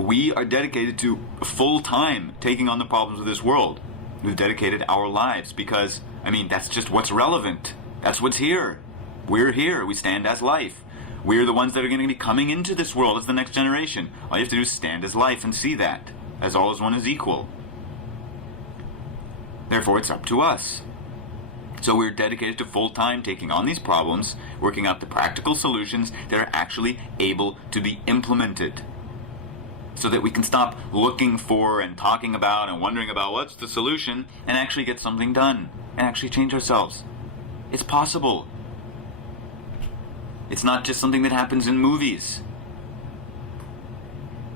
we are dedicated to full-time taking on the problems of this world. We've dedicated our lives because, I mean, that's just what's relevant. That's what's here. We're here. We stand as life. We're the ones that are going to be coming into this world as the next generation. All you have to do is stand as life and see that, as all as one is equal. Therefore, it's up to us. So we're dedicated to full-time taking on these problems, working out the practical solutions that are actually able to be implemented, so that we can stop looking for and talking about and wondering about what's the solution and actually get something done and actually change ourselves. It's possible. It's not just something that happens in movies.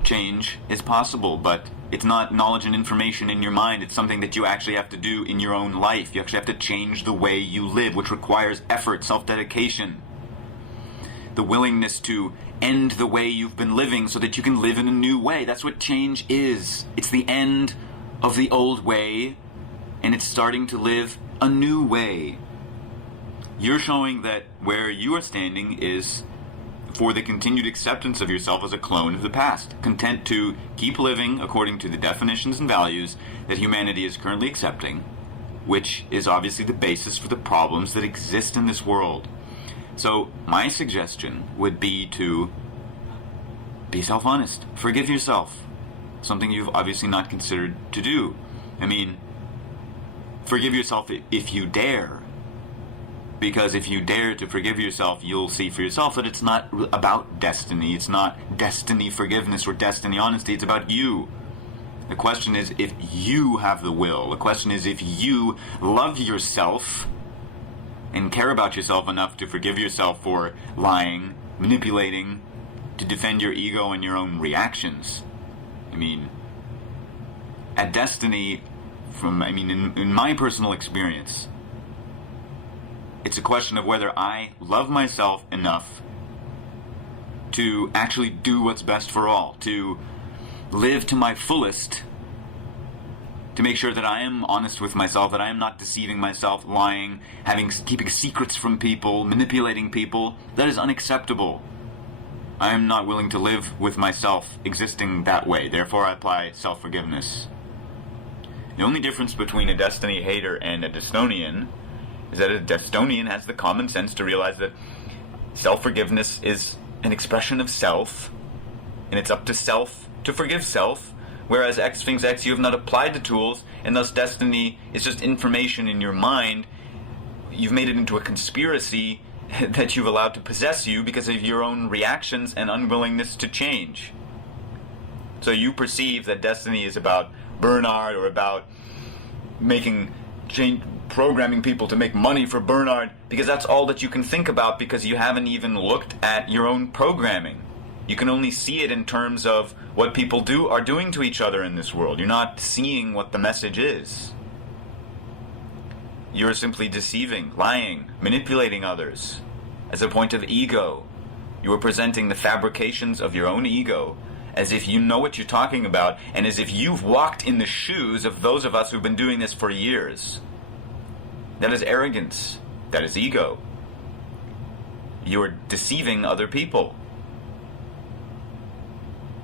Change is possible, but it's not knowledge and information in your mind. It's something that you actually have to do in your own life. You actually have to change the way you live, which requires effort, self-dedication, the willingness to end the way you've been living so that you can live in a new way. That's what change is. It's the end of the old way, and it's starting to live a new way. You're showing that where you are standing is for the continued acceptance of yourself as a clone of the past, content to keep living according to the definitions and values that humanity is currently accepting, which is obviously the basis for the problems that exist in this world. So my suggestion would be to be self-honest. Forgive yourself. Something you've obviously not considered to do. I mean, forgive yourself if you dare. Because if you dare to forgive yourself, you'll see for yourself that it's not about destiny. It's not destiny forgiveness or destiny honesty. It's about you. The question is if you have the will. The question is if you love yourself and care about yourself enough to forgive yourself for lying, manipulating, to defend your ego and your own reactions. I mean, at Destiny, in my personal experience, it's a question of whether I love myself enough to actually do what's best for all, to live to my fullest, to make sure that I am honest with myself, that I am not deceiving myself, lying, keeping secrets from people, manipulating people. That is unacceptable. I am not willing to live with myself existing that way. Therefore, I apply self-forgiveness. The only difference between a Destiny hater and a Destonian is that a Destonian has the common sense to realize that self-forgiveness is an expression of self, and it's up to self to forgive self, whereas Xfinksx, you have not applied the tools, and thus Destiny is just information in your mind. You've made it into a conspiracy that you've allowed to possess you because of your own reactions and unwillingness to change. So you perceive that Destiny is about Bernard or about programming people to make money for Bernard, because that's all that you can think about, because you haven't even looked at your own programming. You can only see it in terms of what people are doing to each other in this world. You're not seeing what the message is. You're simply deceiving, lying, manipulating others as a point of ego. You are presenting the fabrications of your own ego as if you know what you're talking about, and as if you've walked in the shoes of those of us who've been doing this for years. That is arrogance. That is ego. You're deceiving other people.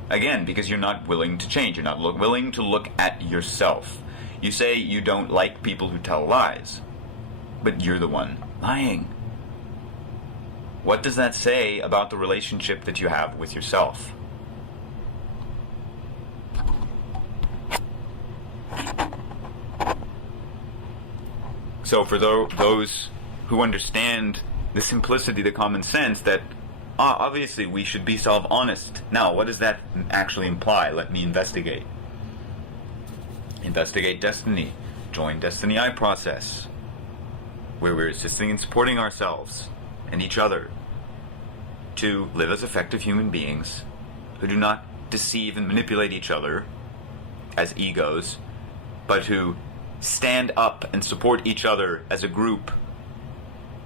Again, because you're not willing to change. You're not willing to look at yourself. You say you don't like people who tell lies, but you're the one lying. What does that say about the relationship that you have with yourself? So for those who understand the simplicity, the common sense that obviously we should be self-honest. Now, what does that actually imply? Let me investigate. Investigate Destiny. Join Destiny I process, where we're assisting and supporting ourselves and each other to live as effective human beings who do not deceive and manipulate each other as egos, but who stand up and support each other as a group.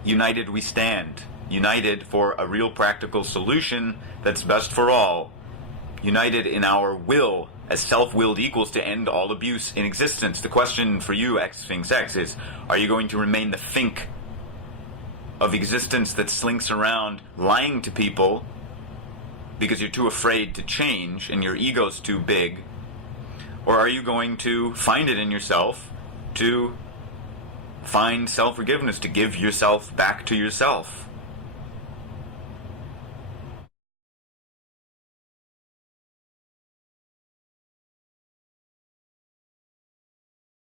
United we stand. United for a real practical solution that's best for all. United in our will as self-willed equals to end all abuse in existence. The question for you, Xfinksx, is, are you going to remain the Fink of existence that slinks around lying to people because you're too afraid to change and your ego's too big? Or are you going to find it in yourself to find self-forgiveness, to give yourself back to yourself?